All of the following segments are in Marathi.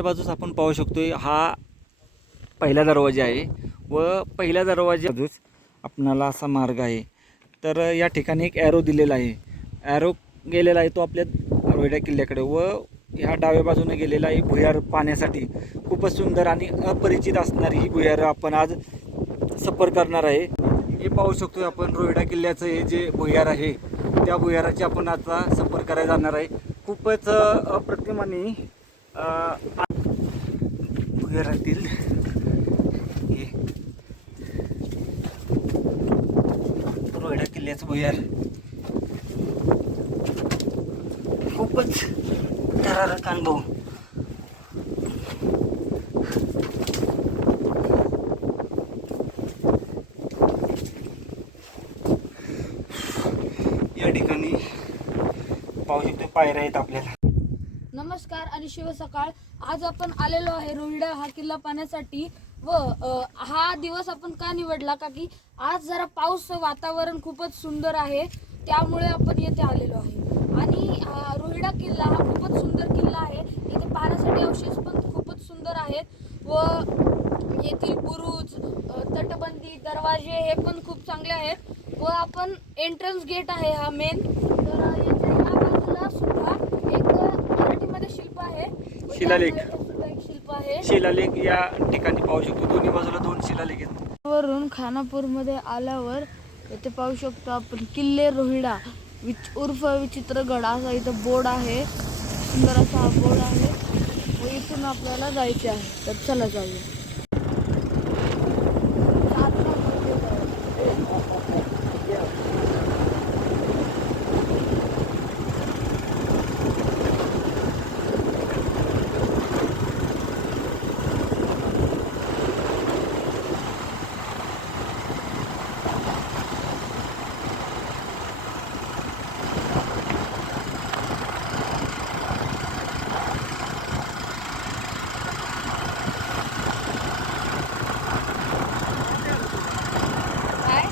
खालच्या बाजूस आपण पाहू शकतो हा पहिला दरवाजा आहे व पहिल्या दरवाजा बाजूस आपणाला असा मार्ग आहे. तर या ठिकाणी एक ॲरो दिलेला आहे. ॲरो गेलेला आहे तो आपल्या रोहिडा किल्ल्याकडे व ह्या डाव्या बाजूने गेलेला आहे भुयार पाण्यासाठी खूपच सुंदर आणि अपरिचित असणारी ही भुयार आपण आज सफर करणार आहे. हे पाहू शकतो आपण रोहिडा किल्ल्याचं हे जे भुयार आहे त्या भुयाराची आपण आता सफर करायला जाणार आहे. खूपच अप्रतिम आणि अ, भुयारातील हे रोहिडा किल्ल्याचं भुयार. खूपच थरारक अनुभव. या ठिकाणी पाहू शकतो पायऱ्या आहेत आपल्याला. नमस्कार आणि शिव सकाळ. आज आपण आलेलो आहे रोहिडा हा किल्ला पाहण्यासाठी व हा दिवस आपण का निवडला? का की आज जरा पाऊस वातावरण खूपच सुंदर आहे त्यामुळे आपण येथे आलेलो आहे. आणि रोहिडा किल्ला हा खूपच सुंदर किल्ला आहे. इथे पाहण्यासाठी अवशेष पण खूपच सुंदर आहेत व येथील बुरुज तटबंदी दरवाजे हे पण खूप चांगले आहेत. व आपण एंट्रन्स गेट आहे हा मेन तर अ, याच्या या बाजूला सुद्धा एक अ, मराठीमध्ये शिल्प आहे व शिलालेख. शिल्प आहे. शिलालेख या ठिकाणी पाहू शकतो. दोन्ही बाजूला दोन शिलालेख आहेत. वरून खानापूरमध्ये आल्यावर इथे पाहू शकतो आपण किल्ले रोहिडा विच उर्फ विचित्रगड असा इथं बोर्ड आहे. सुंदर असा हा बोर्ड आहे. व इथून आपल्याला जायचे आहे. तर चला जाऊया काय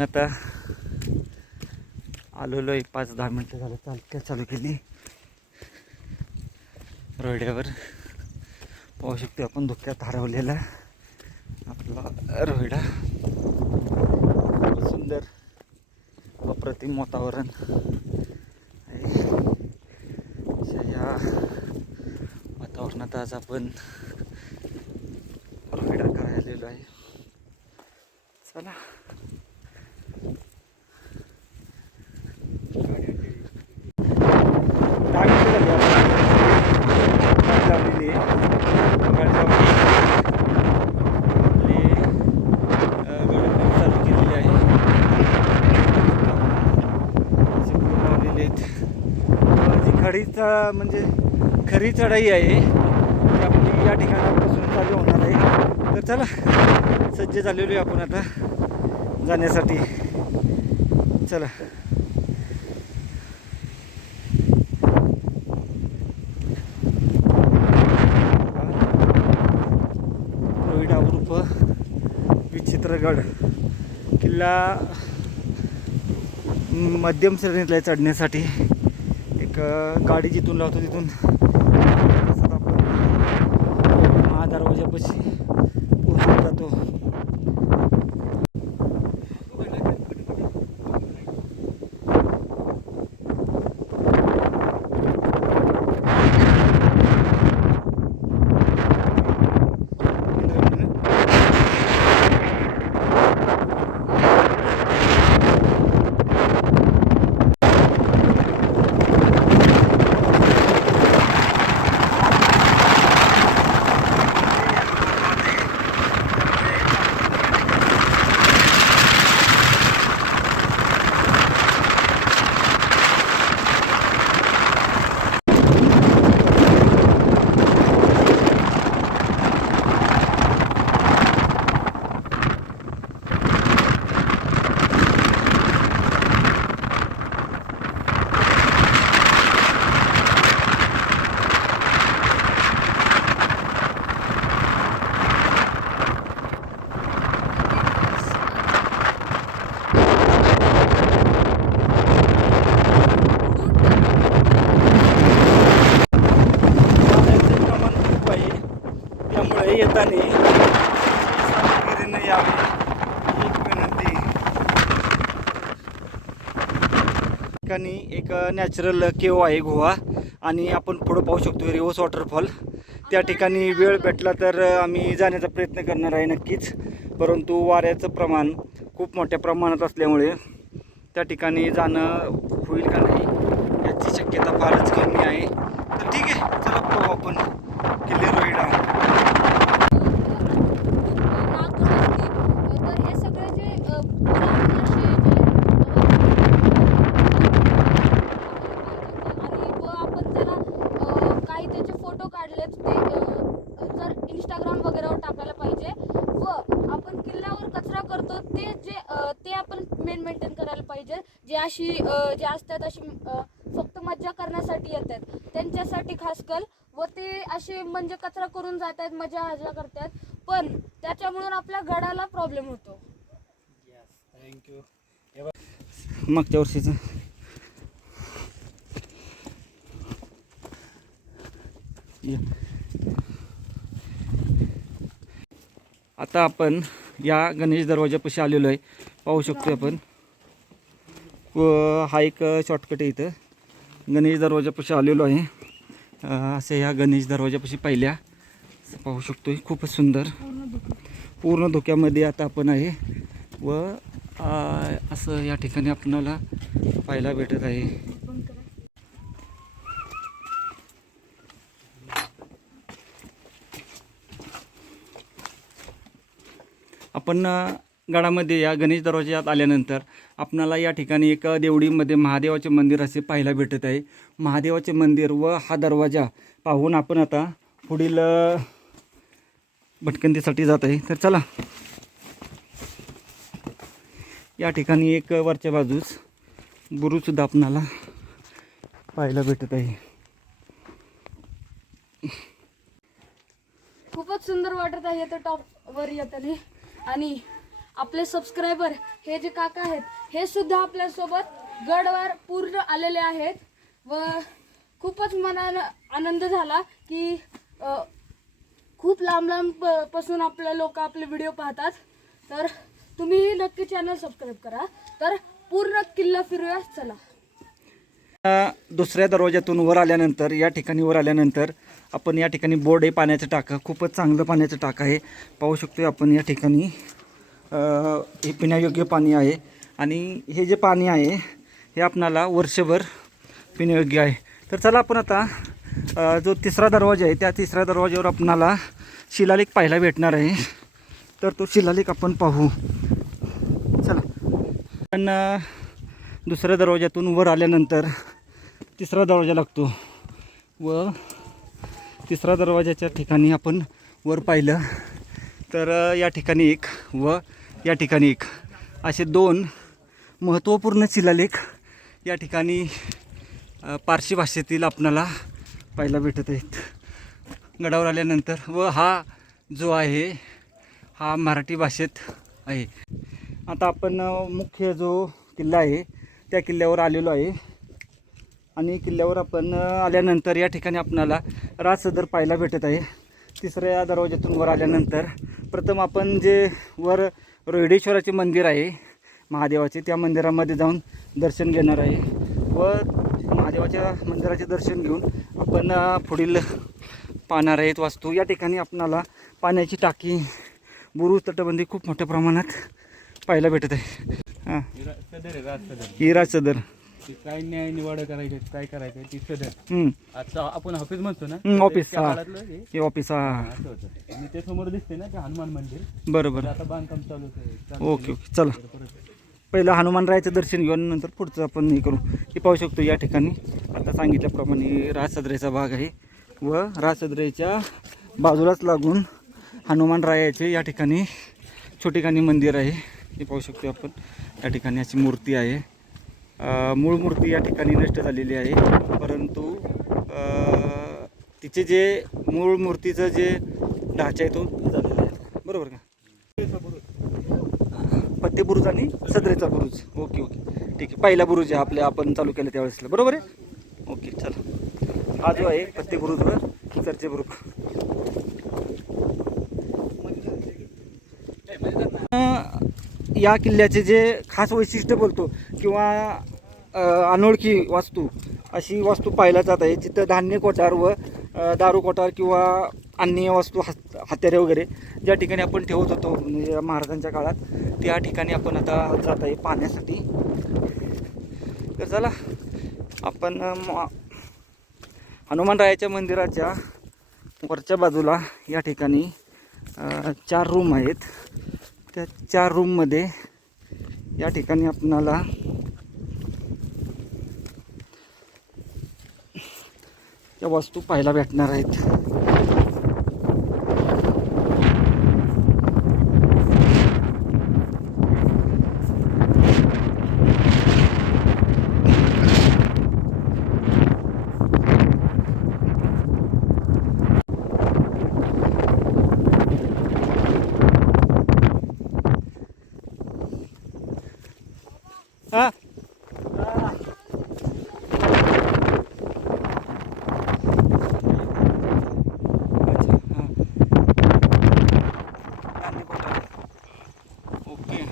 आपण आता आलेलो आहे. पाच दहा मिनटं झालं चालत्या चालू केली? रोहिड्यावर पाहू शकतो आपण धुक्यात हरवलेला आपला रोहिडा. सुंदर अप्रतिम वातावरण आहे. अशा या वातावरणात आज आपण रोहिडा करायला आहे. चला काय मिनिटं झाली आपण? गाडी लावलेली आहे. गाडी लावली. आपली, अं, गाडी पण चालू केलेली आहे. अशी फुलं लावलेली आहेत. अं, जी म्हणजे खरी चढाई आहे. ती आपली या ठिकाणापासून चालू होणार आहे. तर चला सज्ज झालेलो आहे आपण आता जाण्यासाठी. चला. रोहिडा विचित्रगड किल्ला मध्यम श्रेणीतला चढण्यासाठी. गाडी जिथून लावतो तिथून एक नॅचरल केव आहे गोवा आणि आपण पुढं पाहू शकतो रिव्हर्स वॉटरफॉल. त्या ठिकाणी वेळ भेटला तर आम्ही जाण्याचा प्रयत्न करणार आहे नक्कीच. परंतु वाऱ्याचं प्रमाण खूप मोठ्या प्रमाणात असल्यामुळे त्या ठिकाणी जाणं होईल का नाही याची शक्यता फारच कमी आहे. तर ठीक आहे चला पाहू आपण किल्ले रोहिडा नागपूर वस्ती. तर हे सगळे जे अ, पुराण असे जे, अ, आणि व आपण जरा अ, काही त्याचे फोटो काढलेत ते अ, जर इंस्टाग्राम वगैरेवर टाकायला पाहिजे व आपण किल्ल्यावर कचरा करतो ते जे अ, ते आपण मेन मेंटेन करायला पाहिजे जे अशी अ, जे असतात अशी अ, फक्त मज्जा करण्यासाठी येतात त्यांच्यासाठी खास कर व ते असे म्हणजे कचरा करून जातात मजा हजा करतात पण त्याच्यामुळून आपल्या गडाला प्रॉब्लेम होतो. मागच्या वर्षीचं. आता आपण या गणेश दरवाजापाशी आलेलो आहे. पाहू शकतो आपण. व हा एक शॉर्टकट आहे इथं. गणेश दरवाजापाशी आलेलो आहे. असे या गणेश दरवाजापाशी पहिल्या पाहू शकतो खूपच सुंदर. पूर्ण धोक्यामध्ये आता आपण आहे. व असं या ठिकाणी आपणाला पाहायला भेटत आहे. आपण गडामध्ये या गणेश दरवाज्यात आल्यानंतर आपणाला या ठिकाणी एक देवडीमध्ये महादेवाचे मंदिर असे पाहायला भेटत आहे. महादेवाचे मंदिर व हा दरवाजा पाहून आपण आता पुढील भटकंतीसाठी जात आहे. तर चला. या ठिकाणी एक वरच्या बाजूस गुरुसुद्धा आपणाला पाहायला भेटत आहे. खूपच सुंदर वाटत आहे तर टॉप वर येताना. आणि आपले सबस्क्रायबर हे जे काका आहेत हे सुद्धा आपल्यासोबत गडवर पूर्ण आलेले आहेत. व खूपच मनानं आनंद झाला की खूप लांब लांबपासून आपल्या लोक आपले व्हिडिओ पाहतात. तर तुम्ही नक्की चॅनल सबस्क्राईब करा. तर पूर्ण किल्ला फिरूया चला. दुसऱ्या दरवाज्यातून वर आल्यानंतर या ठिकाणी वर आल्यानंतर आपण या ठिकाणी बोर्ड आहे पाण्याचं टाकं खूपच चांगलं पाण्याचं टाकं आहे. पाहू शकतो आपण या ठिकाणी. हे पिण्यायोग्य पाणी आहे. आणि हे जे पाणी आहे हे आपणाला वर्षभर पिण्यायोग्य आहे. तर चला आपण आता जो तिसरा दरवाजा आहे त्या तिसऱ्या दरवाज्यावर आपणाला शिलालेख पाहायला भेटणार आहे. तर तो शिलालेख आपण पाहू. चला. पण दुसऱ्या दरवाज्यातून वर आल्यानंतर तिसरा दरवाजा लागतो. व तिसरा दरवाजाच्या ठिकाणी आपण वर पाहिलं. तर या ठिकाणी एक व या ठिकाणी एक असे दोन महत्त्वपूर्ण शिलालेख या ठिकाणी पारशी भाषेतील आपणाला पाहायला भेटत आहेत. गडावर आल्यानंतर व हा जो आहे हा मराठी भाषेत आहे. आता आपण मुख्य जो किल्ला आहे त्या किल्ल्यावर आलेलो आहे. आणि किल्ल्यावर आपण आल्यानंतर या ठिकाणी आपणाला राजसदर पाहायला भेटत आहे. तिसऱ्या दरवाज्यातून वर आल्यानंतर प्रथम आपण जे वर रोहिडेश्वराचे मंदिर आहे महादेवाचे. त्या मंदिरामध्ये जाऊन दर्शन घेणार आहे. व महादेवाच्या मंदिराचे दर्शन घेऊन आपण पुढील पाहणार आहेत वास्तू. या ठिकाणी आपणाला पाण्याची टाकी बुरुज तटबंदी खूप मोठ्या प्रमाणात पाहायला भेटत आहे. हां. सदर सदर. ती काय न्याय निवाडा करायचे काय करायचं ती सदर हम्म. आता आपण ऑफिस म्हणतो ना हम्म, ऑफिस, त्या हा. काळातलं हे. हे ऑफिस हा असं होतं. आणि ते समोर दिसते ना ते हनुमान मंदिर. बरं ते बरं आता बांधकाम चालू आहे. चालू ओके ओके चला. परत. पहिलं हनुमान रायाचं दर्शन घेऊन नंतर पुढचं आपण हे करू. हे पाहू शकतो या ठिकाणी. आता सांगितल्याप्रमाणे राजसदरेचा भाग आहे व राजसदरेच्या बाजूलाच लागून हनुमान रायाचे या ठिकाणी छोटेखानी मंदिर आहे. हे पाहू शकतो आपण. या ठिकाणी अशी मूर्ती आहे. मूळ मूर्ती या ठिकाणी नष्ट झालेली आहे. परंतु तिचे जे मूळ मूर्तीचं जे ढाचा आहे तो झालेला आहे. बरोबर का? पत्ते बुरुज आणि सदरेचा बुरुज. Okay okay. ठीक आहे. पहिला बुरुज आहे आपल्या आपण चालू केलं त्यावेळेसला बरोबर आहे? ओके चला. हा जो आहे पत्ते बुरुजवर चर्चे बुरुज. या किल्ल्याचे जे खास वैशिष्ट्य बोलतो किंवा अनोळखी वास्तू अशी वास्तू पाहिल्या जात आहे जिथं धान्य कोठार व दारू कोठार किंवा अन्य वस्तू हात हत्यारे वगैरे ज्या ठिकाणी आपण ठेवत होतो म्हणजे महाराजांच्या काळात त्या ठिकाणी आपण आता जात आहे पाहण्यासाठी. तर चला आपण हनुमानरायाच्या मंदिराच्या वरच्या बाजूला या ठिकाणी चार रूम आहेत. त्या चार रूममध्ये या ठिकाणी आपणाला त्या वस्तू पाहायला भेटणार आहेत हा अच्छा हां धान्य कोठार. ओके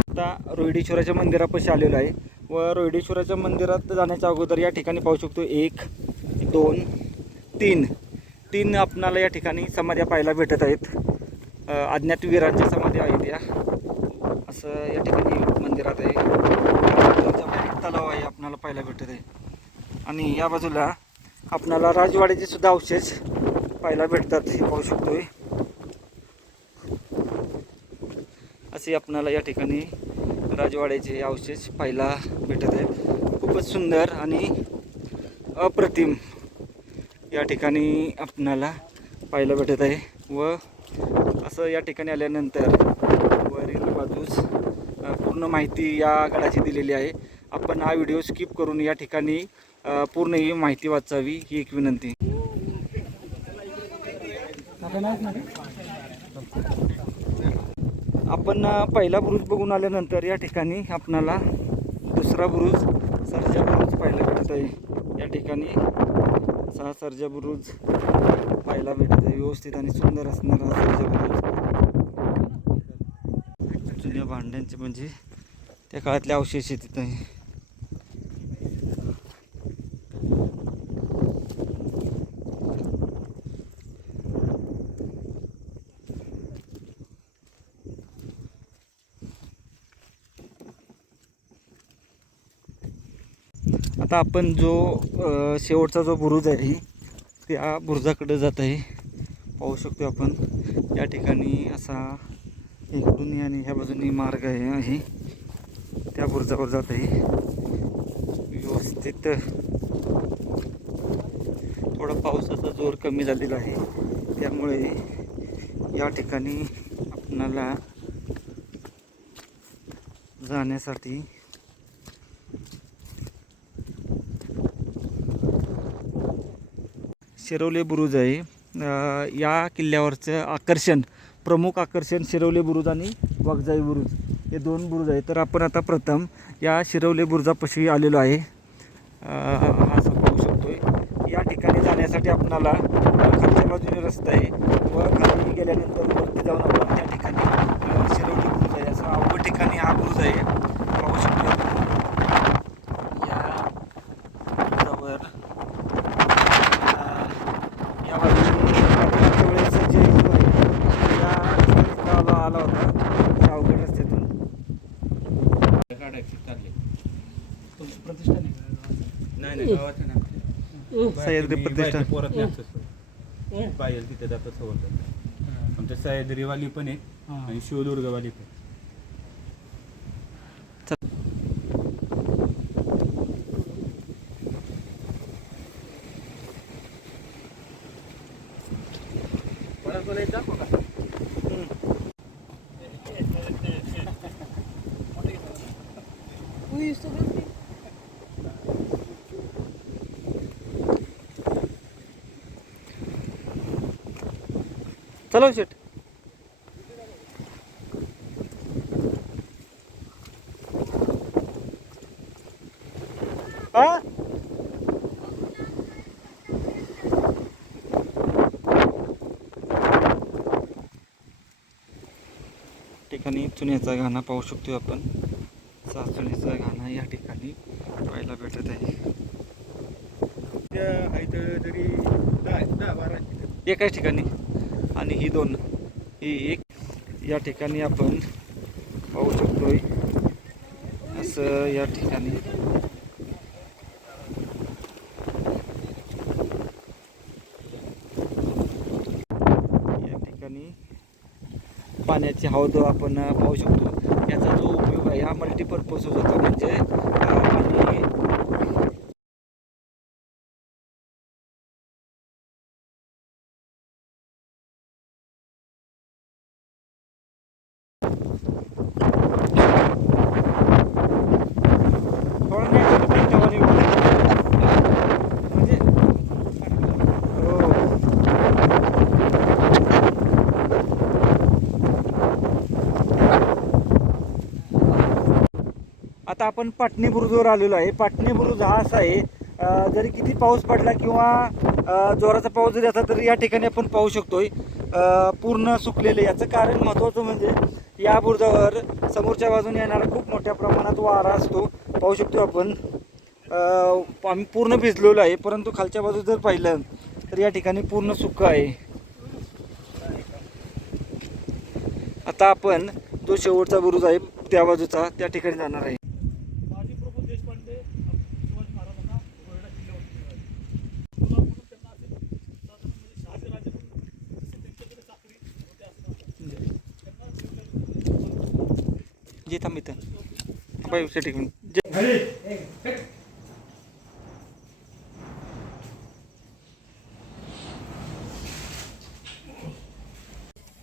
आता रोहिडेश्वराच्या मंदिरापाशी आलेलो आहे. व रोहिडेश्वराच्या मंदिरात जाण्याच्या अगोदर या ठिकाणी पाहू शकतो एक दोन तीन. तीन आपणाला या ठिकाणी समाध्या पाहायला भेटत आहेत. अज्ञात वीरांच्या समाध्या आहेत या. असं या ठिकाणी मंदिरात आहे. तलाव आहे आपणाला पाहायला भेटत आहे. आणि या बाजूला आपणाला राजवाड्याचे सुद्धा अवशेष पाहायला भेटतात हे पाहू शकतोय. असे आपणाला या ठिकाणी राजवाड्याचे अवशेष पाहायला भेटत आहेत. खूपच सुंदर आणि अप्रतिम या ठिकाणी आपणाला पाहायला भेटत आहे व असं या ठिकाणी आल्यानंतर वरील बाजूस पूर्ण माहिती या गडाची दिलेली आहे. आपण हा व्हिडिओ स्किप करून या ठिकाणी पूर्ण ही माहिती वाचावी ही एक विनंती. आपण पहिला बुरुज बघून आल्यानंतर या ठिकाणी आपणाला दुसरा बुरुज सरजा बुरुज पाहायला भेटत आहे या ठिकाणी सहा सरजा बुरुज पाहायला भेटत आहे व्यवस्थित आणि सुंदर असणारा सरजा बुरुज. जुन्या भांड्यांचे म्हणजे त्या काळातले अवशेष आहेत तिथं. आता आपण जो शेवटचा जो बुरुज आहे त्या बुरुजाकडे जात आहे. पाहू शकतो आपण या ठिकाणी असा इकडून आणि ह्या बाजूनी मार्ग आहे आहे. त्या बुरुजावर जात आहे. व्यवस्थित. थोडा पावसाचा जोर कमी झालेला आहे. त्यामुळे या ठिकाणी आपणाला जाण्यासाठी शिरवले बुरुज आहे. या किल्ल्यावरचं आकर्षण प्रमुख आकर्षण शिरवले बुरुज आणि वाघजाई बुरुज. हे दोन बुरुज आहे तर आपण आता प्रथम या शिरवले बुरुजापाशी आलेलो आहे. असं पाहू शकतो या ठिकाणी जाण्यासाठी आपणाला खालच्या बाजूने रस्ता आहे. व खाली गेल्यानंतर वरती जाऊन आपण त्या ठिकाणी शिरवली शिरवले बुरुज आहे. असं अवघड ठिकाणी हा बुरुज आहे पाहू शकतो आपण या बुरुजावर या बाजूने पाठीमागच्या वेळेस जे जो आहे, या रस्त्याने आला आला होता त्या अवघड रस्त्यातून काढायची चालले प्रतिष्ठान आहे नाही नाही गावाचं नाही सह्याद्री प्रतिष्ठान. पोरात नाही पायल तिथे जातात सोबत आमच्या सह्याद्रीवाली पण आहे हां. आणि शिवदुर्गवाली पण. चलो शेट. हा? ठिकाणी चुन्याचा घाणा पाहू शकतो आपण. चाचणीचा घाणा या ठिकाणी पाहायला भेटत आहे. त्या आहेत तरी दहा दहा बारा एकाच ठिकाणी. आणि ही दोन ही एक या ठिकाणी आपण पाहू शकतोय. असं या ठिकाणी. या ठिकाणी पाण्याची हौद आपण पाहू शकतो याचा जो उपयोग आहे हा मल्टीपर्पज होता. म्हणजे अं, पाणी थोडं नाही तर पण तेव्हा निघून. म्हणजे हो. आता आपण पाटणी बुरुजवर आलेलो आहे. पाटणी बुरुज हा असा आहे जरी किती पाऊस पडला किंवा जोराचा पाऊस जरी असला तरी या ठिकाणी आपण पाहू शकतोय. पूर्ण सुकलेले याचं कारण महत्त्वाचं म्हणजे या बुरुजावर समोरच्या बाजूने येणारा खूप मोठ्या प्रमाणात वारा असतो. पाहू शकतो आपण. आम्ही पूर्ण भिजलेलो आहे परंतु खालच्या बाजू जर पाहिलं तर या ठिकाणी पूर्ण सुकं आहे. आता आपण जो शेवटचा बुरुज आहे त्या बाजूचा त्या ठिकाणी जाणार आहे माजी प्रभू देशपांडे शिवाजी महाराजांना रोहिडा किल्ल्यावर निघाले. कोल्हापूरहून त्यांना असे साधारण म्हणजे शहाजीराजे म्हणून जसे त्यांच्याकडे चाकरी होते असतात त्यांना जे थांब बाय बाई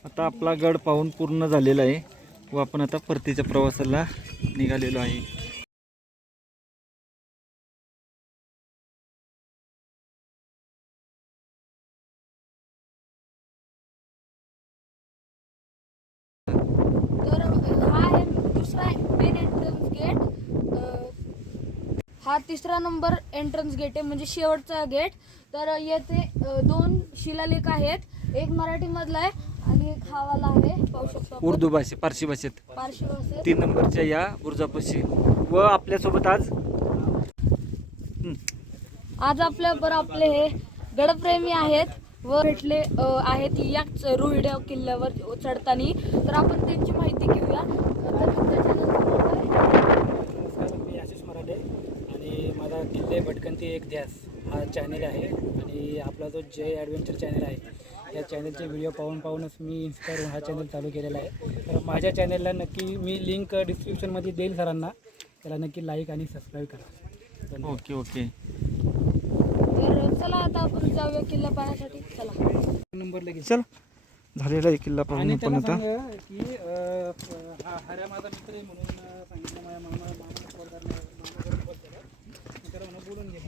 आता आपला गड पाहून पूर्ण झालेला आहे. व आपण आता परतीच्या प्रवासाला निघालेलो आहे तर अ, हा आहे दुसरा मेन एंट्रन्स गेट हा तिसरा नंबर एंट्रन्स गेट आहे म्हणजे शेवटचा गेट तर येथे दोन शिलालेख आहेत. एक मराठी मधला आहे आणि एक हा वाला आहे. पाहू शकतो. उर्दू भाषे पारशी भाषेत. पारशी भाषेत. तीन नंबरच्या या बुरुजापाशी. व आपल्यासोबत आज आज आपल्या बरं आपले हे गडप्रेमी आहेत. व भेटले अ, आहेत याच रोहिड्या किल्ल्यावर चढताना. तर आपण त्यांची माहिती घेऊया. तर तुमच्या channel चं नाव काय? नमस्कार मी आशिष मराठे आणि माझा भटकंती एक ध्यास हा चॅनल आहे आणि आपला जो जय ॲडव्हेंचर चॅनल आहे या चॅनलचे व्हिडिओ पाहून पाहूनच मी इन्स्पायर होऊन हा चॅनल चालू केलेला आहे. तर माझ्या चॅनलला नक्की मी लिंक डिस्क्रिप्शनमध्ये देईल सरांना. त्याला नक्की लाईक आणि सबस्क्राईब करा. Okay okay. तर चला आता आपण जाऊया किल्ला पाहण्यासाठी. चला. नंबर लगेच. चल. झालेला आहे किल्ला पाहून आपण आता. की हा हऱ्या माझा मित्र आहे म्हणून सांगितलं माझ्या मामा मामा पोरगांना मामाकडे बोलतो मी त्याला म्हणा बोलून घे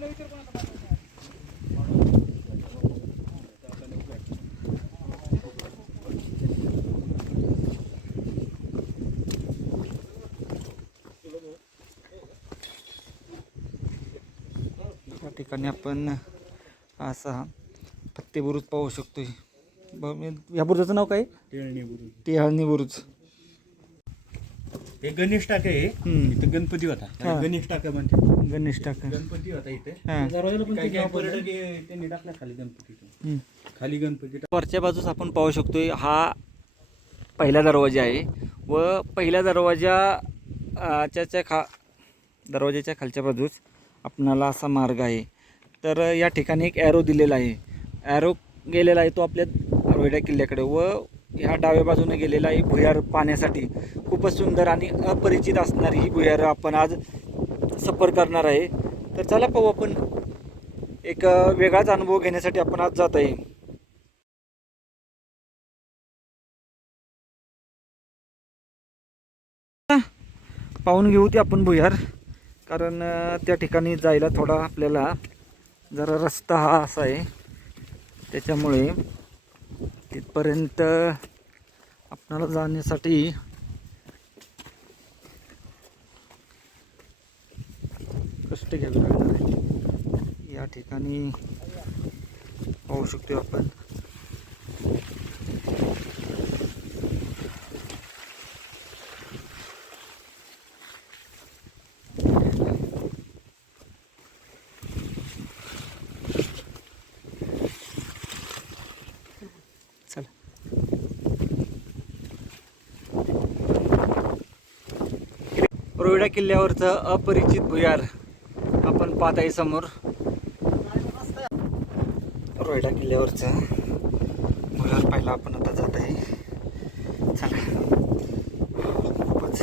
विचार कोणाचा ठिकाणी आपण असा फत्ते बुरुज पाहू शकतोय. ब- मी- या बुरुजाचं नाव काय? टेळणी बुरुज. टिहाळणी बुरुज. हे गणेश टाका आहे हम्म. इथं गणपती होता. त्याला हा. गणेश टाका म्हणते. गणेश टाका. गणपती होता इथे. हां. काही काही. पर्यटक हे- त्यांनी टाकला खाली गणपती हं. खाली गणपती वरच्या बाजूस आपण पाहू शकतोय हा पहिला दरवाजा आहे. व पहिल्या दरवाजा अ, खा दरवाजाच्या खालच्या बाजूस आपणाला असा मार्ग आहे. तर या ठिकाणी एक ॲरो दिलेला आहे. ॲरो गेलेला आहे तो आपल्या रोहिड्या किल्ल्याकडे. व ह्या डाव्या बाजूने गेलेला आहे भुयार पाण्यासाठी खूपच सुंदर आणि अपरिचित असणारी ही भुयार आपण आज सफर करणार आहे. तर चला पाहू आपण एक वेगळाच अनुभव घेण्यासाठी आपण आज जात आहे. पाहून घेऊ ते आपण भुयार कारण त्या ठिकाणी जायला थोडा आपल्याला जरा रस्ता हा असा आहे. त्याच्यामुळे तिथपर्यंत आपणाला जाण्यासाठी कष्ट घ्यावे लागणार आहे. या ठिकाणी पाहू शकतो आपण चला रोहिडा किल्ल्यावरचं अपरिचित भुयार आपण पाहत आहे समोर. रोहिडा किल्ल्यावरचं भुयार पाहिला आपण आता जात आहे. चला. खूपच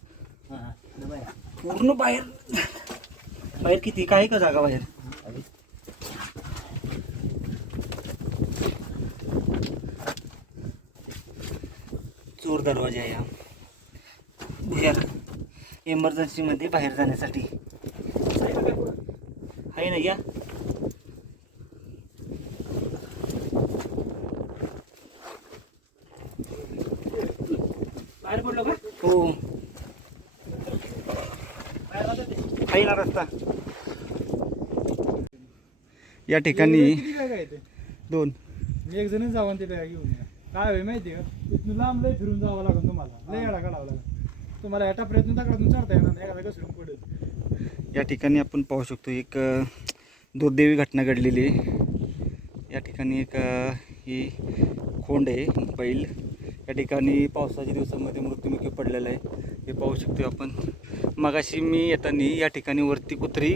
पूर्ण बाहेर. बाहेर किती? काय का जागा बाहेर? चोर दरवाज़ा आहे हा. भुयार. इमर्जन्सीमध्ये बाहेर जाण्यासाठी. आहे ना या. बाहेर पडलो का? हो. ना रस्ता. या ठिकाणी दोन. मी एक जण जाऊन ते बॅग घेऊन या. काय होईल माहिती का? इथून लांब लय फिरून जावं लागेल तुम्हाला. लय गाडा काढावं लागेल. तुम्हाला एटा प्रयत्न तक्रातून चढता येणार नाही. एखादा घसरून पडेल या ठिकाणी आपण पाहू शकतो एक दुर्दैवी घटना घडलेली आहे. या ठिकाणी एक ही खोंड आहे बैल. या ठिकाणी पावसाच्या दिवसामध्ये मृत्युमुखी पडलेला आहे. हे पाहू शकतो आपण. मगाशी मी येताना या ठिकाणी वरती कुत्री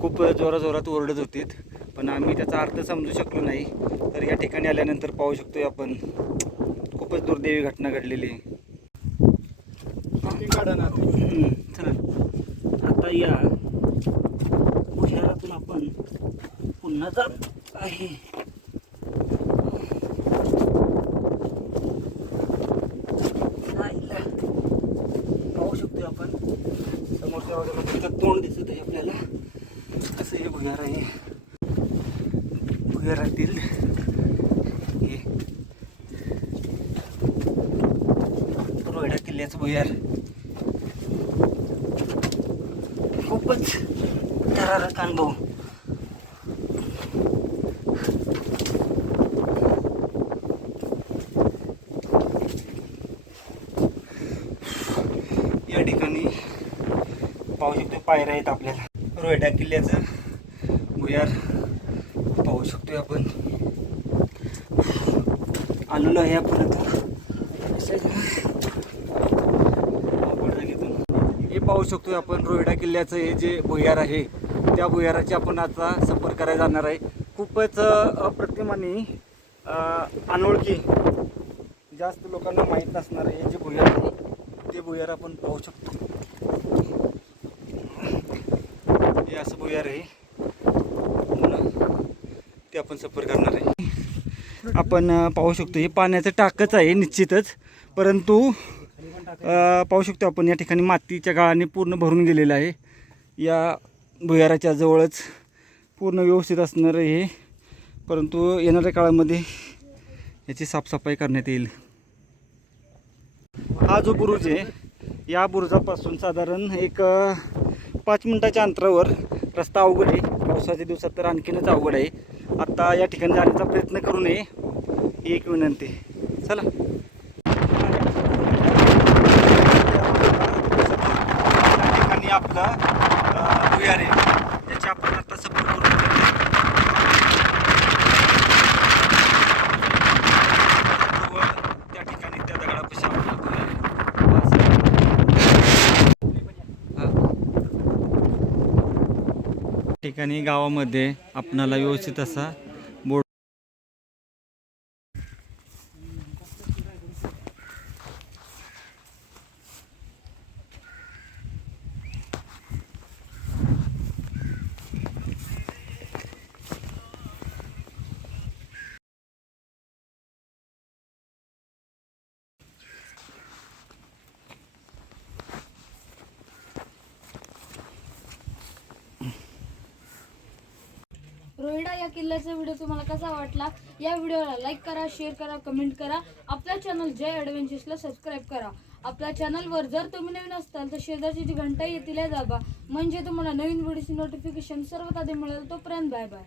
खूप जोराजोरात ओरडत होतीत पण आम्ही त्याचा अर्थ समजू शकलो नाही. तर या ठिकाणी आल्यानंतर पाहू शकतोय आपण. खूपच दुर्दैवी घटना घडलेली चला. आता या भुयारातून आपण पुन्हा जात आहे जायला. पाहू शकतोय आपण समोरच्या बाजूला तिथं तोंड दिसत आहे आपल्याला कसं हे भुयार आहे भुयारातील हे रोहिडा किल्ल्याचं भुयार खूपच थरारक अनुभव या ठिकाणी पाहू शकतो पायऱ्या आहेत आपल्याला. रोयडा किल्ल्याचं भुयार पाहू शकतो आपण. आलेलो आहे आपण हे पाहू शकतो आपण रोहिडा किल्ल्याचं हे जे भुयार आहे त्या भुयाराची आपण आता सफर करायला जाणार आहे. खूपच अप्रतिम आणि अनोळखी जास्त लोकांना माहीत नसणार हे जे भुयार आहे ते भुयार आपण पाहू शकतो हे असं भुयार आहे. ते आपण सफर करणार आहे. आपण पाहू शकतो हे पाण्याचं टाकच आहे निश्चितच. परंतु पाहू शकतो आपण या ठिकाणी मातीच्या गाळाने पूर्ण भरून गेलेलं आहे. या भुयाराच्या जवळच पूर्ण व्यवस्थित असणारं हे. परंतु येणाऱ्या काळामध्ये याची साफसफाई करण्यात येईल. हा जो बुरुज आहे या बुरुजापासून साधारण एक पाच मिनटाच्या अंतरावर रस्ता अवघड आहे. पावसाच्या दिवसात तर आणखीनच अवघड आहे. आत्ता या ठिकाणी जाण्याचा प्रयत्न करू नये ही एक विनंती आहे. चला. या ठिकाणी आपलं भुयार आहे त्याची आपण आता सफर करू ठिकाणी गावामध्ये आपणाला व्यवस्थित असा बोर्ड रोहिडा या किल्ल्याचा व्हिडिओ तुम्हाला कसा वाटला? या व्हिडिओला लाईक करा शेअर करा कमेंट करा. आपल्या चॅनल जय ॲडव्हेंचर्सला सबस्क्राईब करा. आपल्या चॅनलवर जर तुम्ही नवीन असाल तर शेजारची जी घंटा येतील दाबा म्हणजे तुम्हाला नवीन व्हिडिओची नोटिफिकेशन सर्वात आधी मिळेल. तोपर्यंत बाय बाय